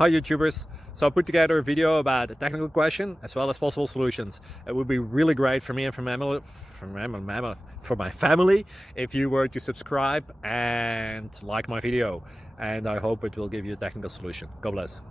Hi YouTubers! So I put together a video about a technical question as well as possible solutions. It would be really great for me and for my family if you were to subscribe and like my video, and I hope it will give you a technical solution. God bless.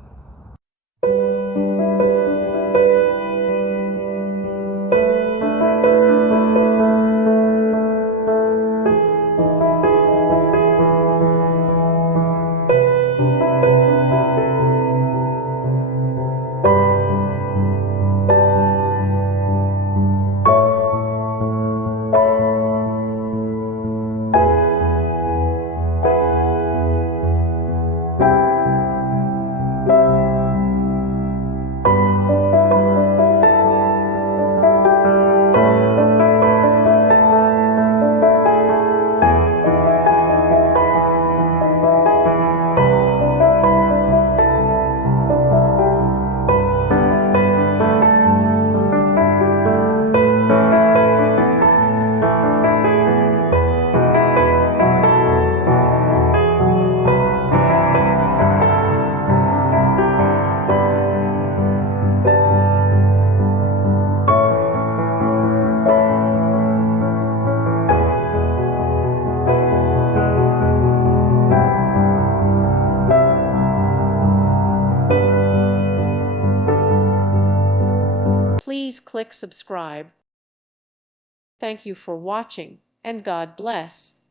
Please click subscribe. Thank you for watching, and God bless.